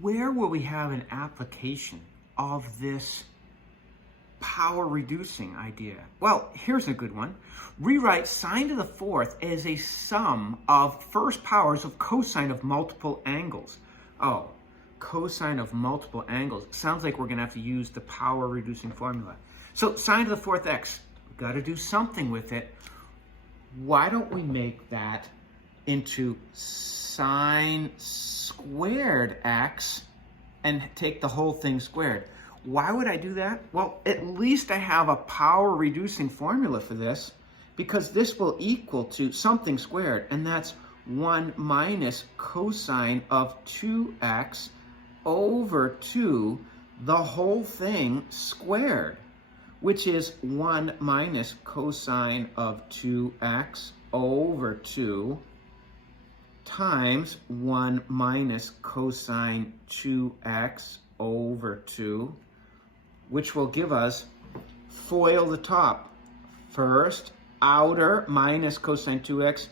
where will we have an application of this power reducing idea? Well, here's a good one. Rewrite sine to the fourth as a sum of first powers of cosine of multiple angles. Oh, cosine of multiple angles. Sounds like we're going to have to use the power reducing formula. So sine to the fourth x, we've got to do something with it. Why don't we make that into sine squared x and take the whole thing squared? Why would I do that? Well, at least I have a power reducing formula for this, because this will equal to something squared, and that's 1 minus cosine of 2x over 2, the whole thing squared, which is 1 minus cosine of 2x over 2 times 1 minus cosine 2x over 2, which will give us, FOIL the top. First, outer minus cosine 2x,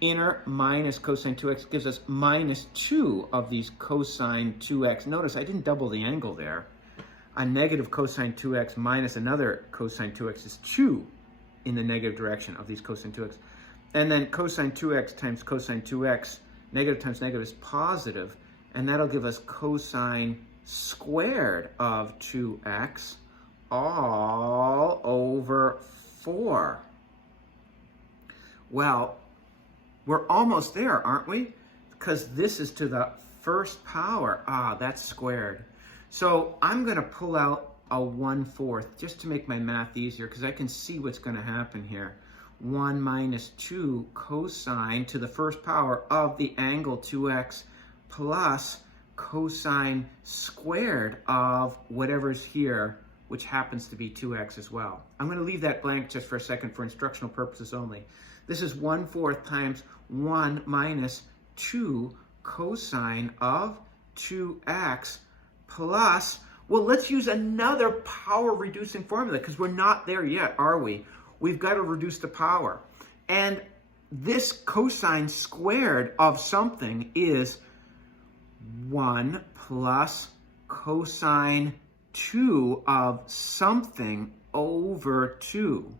inner minus cosine 2x gives us minus 2 of these cosine 2x. Notice I didn't double the angle there. A negative cosine 2x minus another cosine 2x is 2 in the negative direction of these cosine 2x. And then cosine 2x times cosine 2x, negative times negative is positive, and that'll give us cosine squared of 2x all over 4. Well, we're almost there, aren't we? Because this is to the first power. That's squared. So I'm going to pull out a 1/4 just to make my math easier, because I can see what's going to happen here. 1 minus 2 cosine to the first power of the angle 2x plus cosine squared of whatever's here, which happens to be 2x as well. I'm going to leave that blank just for a second for instructional purposes only. This is 1/4 times 1 minus 2 cosine of 2x plus, well, let's use another power reducing formula, because we're not there yet, are we? We've got to reduce the power. And this cosine squared of something is 1 plus cosine 2 of something over 2,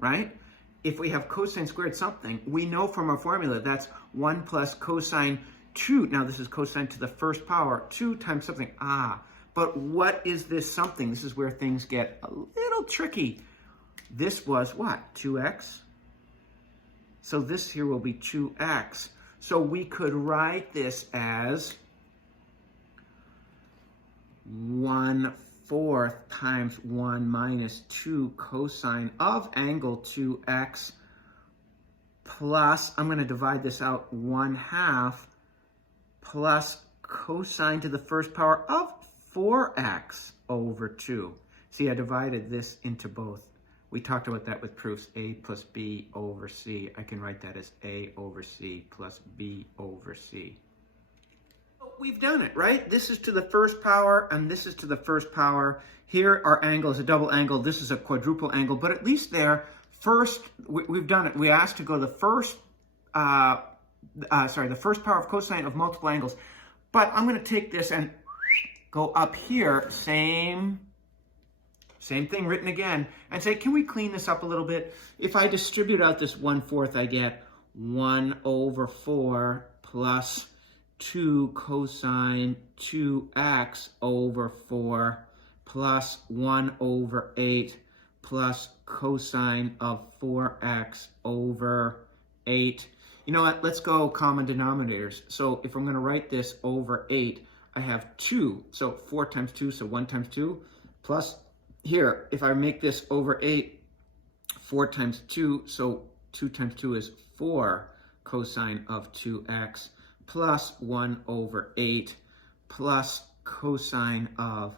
right? If we have cosine squared something, we know from our formula that's 1 plus cosine 2. Now this is cosine to the first power, 2 times something. But what is this something? This is where things get a little tricky. This was what? 2x? So this here will be 2x. So we could write this as 1/4 times 1 minus 2 cosine of angle 2x plus, I'm going to divide this out, 1/2 plus cosine to the first power of 4x over 2. See, I divided this into both. We talked about that with proofs, a plus b over c. I can write that as a over c plus b over c. We've done it, right? This is to the first power, and this is to the first power. Here, our angle is a double angle. This is a quadruple angle, but at least there, first, we've done it. We asked to go the first, the first power of cosine of multiple angles. But I'm going to take this and go up here, same thing written again, and say, can we clean this up a little bit? If I distribute out this 1/4, I get 1 over 4 plus 2 cosine 2x over 4 plus 1 over 8 plus cosine of 4x over 8. You know what? Let's go common denominators. So if I'm going to write this over 8, I have 2. So 4 times 2, so 1 times 2. Plus, here, if I make this over 8, 4 times 2, so 2 times 2 is 4 cosine of 2x plus 1 over 8 plus cosine of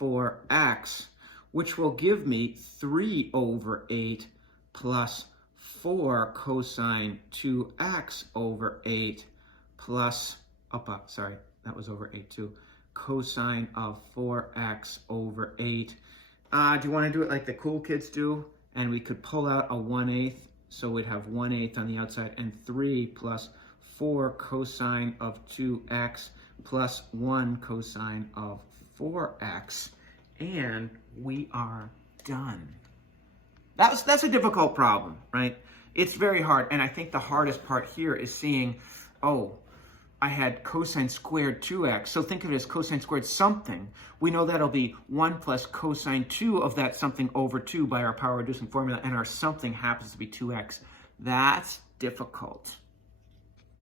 4x, which will give me 3 over 8 plus 4 cosine 2x over 8 plus, sorry, that was over 8 too, cosine of 4x over 8. Do you want to do it like the cool kids do? And we could pull out a 1/8, so we'd have 1/8 on the outside, and 3 plus 4 cosine of 2x plus 1 cosine of 4x, and we are done. That's a difficult problem, right? It's very hard, and I think the hardest part here is seeing, oh, I had cosine squared 2x, so think of it as cosine squared something. We know that'll be 1 plus cosine 2 of that something over 2 by our power reducing formula, and our something happens to be 2x. That's difficult.